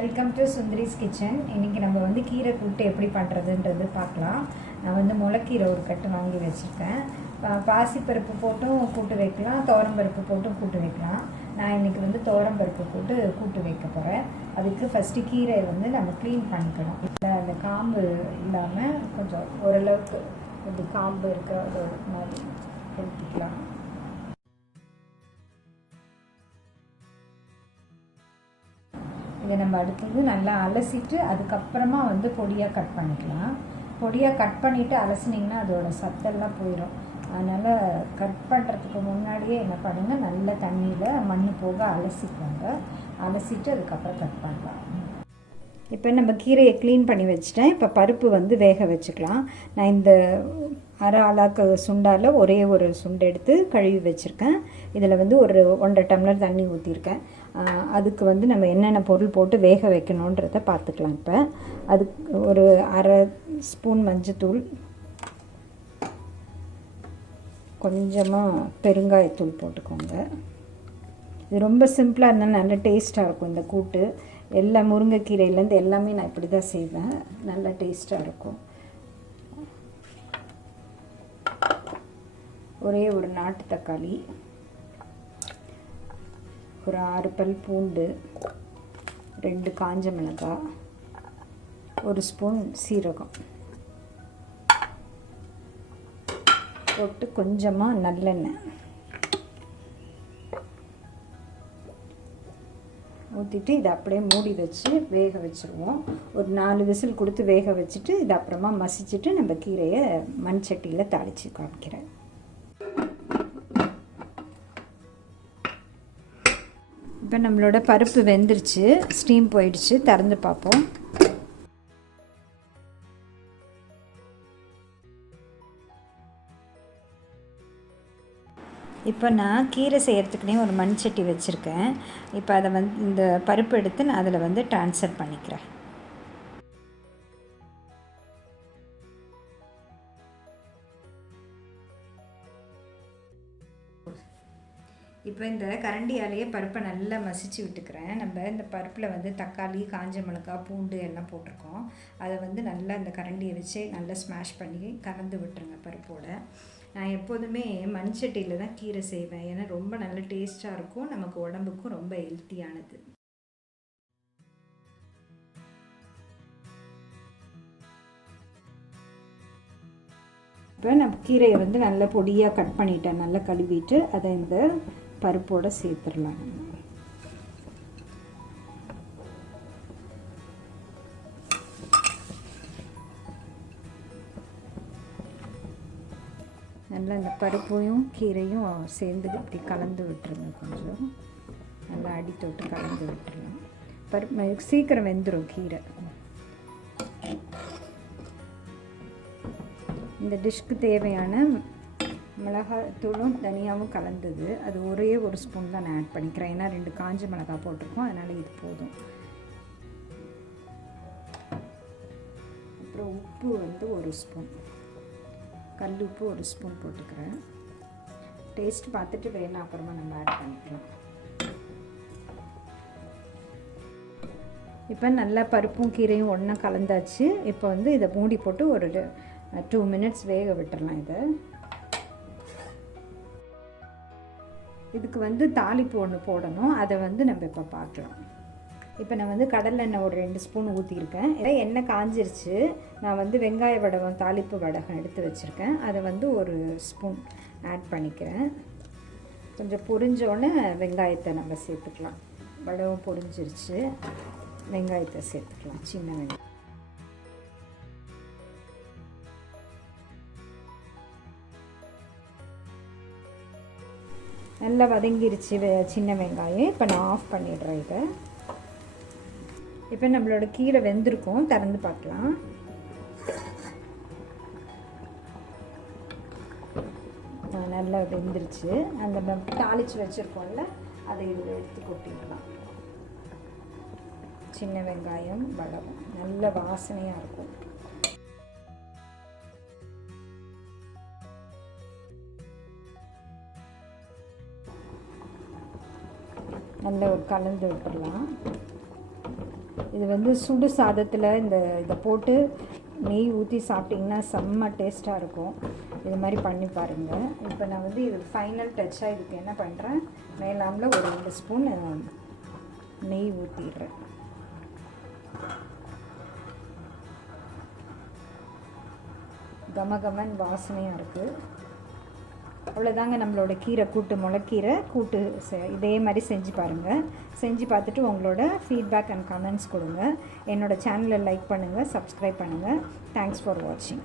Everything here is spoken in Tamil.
Welcome to Sundari's kitchen. இன்றைக்கி நம்ம வந்து கீரை கூட்டு எப்படி பண்ணுறதுன்றது பார்க்கலாம். நான் வந்து முளைக்கீரை ஒரு கட்டு வாங்கி வச்சுருக்கேன். பாசிப்பருப்பு போட்டும் கூட்டு வைக்கலாம், துவரம்பருப்பு போட்டும் கூட்டு வைக்கலாம். நான் இன்றைக்கி வந்து துவரம்பருப்பு போட்டு கூட்டு வைக்க போகிறேன். அதுக்கு ஃபஸ்ட்டு கீரையை வந்து நம்ம க்ளீன் பண்ணிக்கணும். இல்லை அந்த காம்பு இல்லாமல் கொஞ்சம் ஓரளவுக்கு கொஞ்சம் காம்பு இருக்கிற மாதிரி எடுத்துக்கலாம். இதை நம்ம அடுத்தது நல்லா அலசிட்டு அதுக்கப்புறமா வந்து பொடியாக கட் பண்ணிக்கலாம். பொடியாக கட் பண்ணிவிட்டு அலசினிங்கன்னா அதோட சத்தெல்லாம் போயிடும். அதனால் கட் பண்ணுறதுக்கு முன்னாடியே என்ன பண்ணுங்கள், நல்ல தண்ணியில் மண் போக அலசிக்கோங்க. அலசிட்டு அதுக்கப்புறம் கட் பண்ணலாம். இப்போ நம்ம கீரையை க்ளீன் பண்ணி வச்சுட்டேன். இப்போ பருப்பு வந்து வேக வச்சுக்கலாம். நான் இந்த அரை ஆளாக்கு சுண்டால் ஒரே ஒரு சுண்டு எடுத்து கழுவி வச்சுருக்கேன். இதில் வந்து ஒரு 1.5 டம்ளர் தண்ணி ஊற்றிருக்கேன். அதுக்கு வந்து நம்ம என்னென்ன பொருள் போட்டு வேக வைக்கணுன்றதை பார்த்துக்கலாம். இப்போ அதுக்கு ஒரு அரை ஸ்பூன் மஞ்சத்தூள், கொஞ்சமாக பெருங்காயத்தூள் போட்டுக்கோங்க. இது ரொம்ப சிம்பிளாக இருந்தால் நல்ல டேஸ்ட்டாக இருக்கும் இந்த கூட்டு. எல்லா முருங்கைக்கீரையிலேருந்து எல்லாமே நான் இப்படி தான் செய்வேன். நல்ல டேஸ்ட்டாக இருக்கும். ஒரே ஒரு நாட்டு தக்காளி, ஒரு 6 பல் பூண்டு, 2 காஞ்ச மிளகாய், ஒரு ஸ்பூன் சீரகம் போட்டு கொஞ்சமாக நல்லெண்ணெய் ஊற்றிட்டு இதை அப்படியே மூடி வச்சு வேக வச்சுருவோம். ஒரு 4 விசில் கொடுத்து வேக வச்சுட்டு இதை அப்புறமா மசிச்சுட்டு நம்ம கீரையை மண் சட்டியில் தாளித்து காமிக்கிறேன். இப்போ நம்மளோட பருப்பு வெந்துருச்சு, ஸ்டீம் போயிடுச்சு. திறந்து பார்ப்போம். இப்போ நான் கீரை செய்கிறதுக்குனே ஒரு மண் சட்டி வச்சுருக்கேன். இப்போ அதை வந்து இந்த பருப்பு எடுத்து நான் அதில் வந்து ட்ரான்ஸ்ஃபர் பண்ணிக்கிறேன். இப்போ இந்த கரண்டியாலேயே பருப்பை நல்லா மசிச்சு விட்டுக்கிறேன். நம்ம இந்த பருப்பில் வந்து தக்காளி, காஞ்ச மிளகாய், பூண்டு எல்லாம் போட்டிருக்கோம். அதை வந்து நல்லா இந்த கரண்டியை வச்சு நல்லா ஸ்மாஷ் பண்ணி கலந்து விட்டுருங்க பருப்போட. நான் எப்போதுமே மண் சட்டியில் தான் கீரை செய்வேன். ஏன்னா ரொம்ப நல்ல டேஸ்ட்டாக இருக்கும், நமக்கு உடம்புக்கும் ரொம்ப ஹெல்த்தியானது. இப்போ நம்ம கீரையை வந்து நல்லா பொடியாக கட் பண்ணிட்டேன். நல்லா கழுவிட்டு அதை இந்த பருப்போடு சேர்த்துடலாம். நல்லா இந்த பருப்பையும் கீரையும் சேர்ந்து இப்படி கலந்து விட்டுருங்க. கொஞ்சம் நல்லா அடி தொட்டு கலந்து விட்டுருலாம். பருப்பு சீக்கிரம் வெந்துடும் கீரை. இந்த டிஷ்க்கு தேவையான மிளகாத்தூளும் தனியாகவும் கலந்தது. அது ஒரே ஒரு ஸ்பூன் தான் நான் ஆட் பண்ணிக்கிறேன். ஏன்னா 2 காஞ்ச மிளகாய் போட்டிருக்கோம், அதனால் இது போதும். அப்புறம் உப்பு வந்து 1 ஸ்பூன், கல் உப்பு 1 ஸ்பூன் போட்டுக்கிறேன். டேஸ்ட் பார்த்துட்டு வேணா அப்புறமா நம்ம ஆட் பண்ணிக்கலாம். இப்போ நல்லா பருப்பும் கீரையும் ஒன்றா கலந்தாச்சு. இப்போ வந்து இதை மூடி போட்டு ஒரு 2 மினிட்ஸ் வேக விட்டுறலாம். இதுக்கு வந்து தாளிப்பு ஒன்று போடணும். அதை வந்து நம்ம இப்போ பார்க்கலாம். இப்போ நான் வந்து கடலெண்ணெய் ஒரு 2 ஸ்பூன் ஊற்றிருக்கேன். எண்ணெய் காஞ்சிருச்சு. நான் வந்து வெங்காய வடகம், தாளிப்பு வடகம் எடுத்து வச்சுருக்கேன். அதை வந்து 1 ஸ்பூன் ஆட் பண்ணிக்கிறேன். கொஞ்சம் பொரிஞ்சோடனே வெங்காயத்தை நம்ம சேர்த்துக்கலாம். வடகம் பொரிஞ்சிருச்சு, வெங்காயத்தை சேர்த்துக்கலாம். சின்ன வெங்காயம் நல்லா வதங்கிருச்சு சின்ன வெங்காயம். இப்போ நான் ஆஃப் பண்ணிடுறேன் இதை. இப்போ நம்மளோட கீரை வெந்திருக்கும், திறந்து பார்க்கலாம். நல்லா வெந்துருச்சு. அந்த தாளித்து வச்சுருக்கோம்ல, அதை இதில் எடுத்து கொட்டிடலாம். சின்ன வெங்காயம் வடகம் நல்ல வாசனையாக இருக்கும். நல்லா கலந்து விட்டுடலாம். இது வந்து சுடு சாதத்தில் இதை போட்டு நெய் ஊற்றி சாப்பிட்டிங்கன்னா செம்ம டேஸ்ட்டாக இருக்கும். இது மாதிரி பண்ணி பாருங்கள். இப்போ நான் வந்து இது ஃபைனல் டச்சாக இதுக்கு என்ன பண்ணுறேன், மேலாமில் ஒரு 2 ஸ்பூன் நெய் ஊற்றிடுறேன். கமகமன் வாசனையாக இருக்குது. அவ்வளோதாங்க நம்மளோட கீரை கூட்டு, முளைக்கீரை கூட்டு. இதே மாதிரி செஞ்சு பாருங்கள். செஞ்சு பார்த்துட்டு உங்களோட ஃபீட்பேக் அண்ட் கமெண்ட்ஸ் கொடுங்க. என்னோடய சேனலை லைக் பண்ணுங்கள், சப்ஸ்கிரைப் பண்ணுங்கள். தேங்க்ஸ் ஃபார் வாட்சிங்.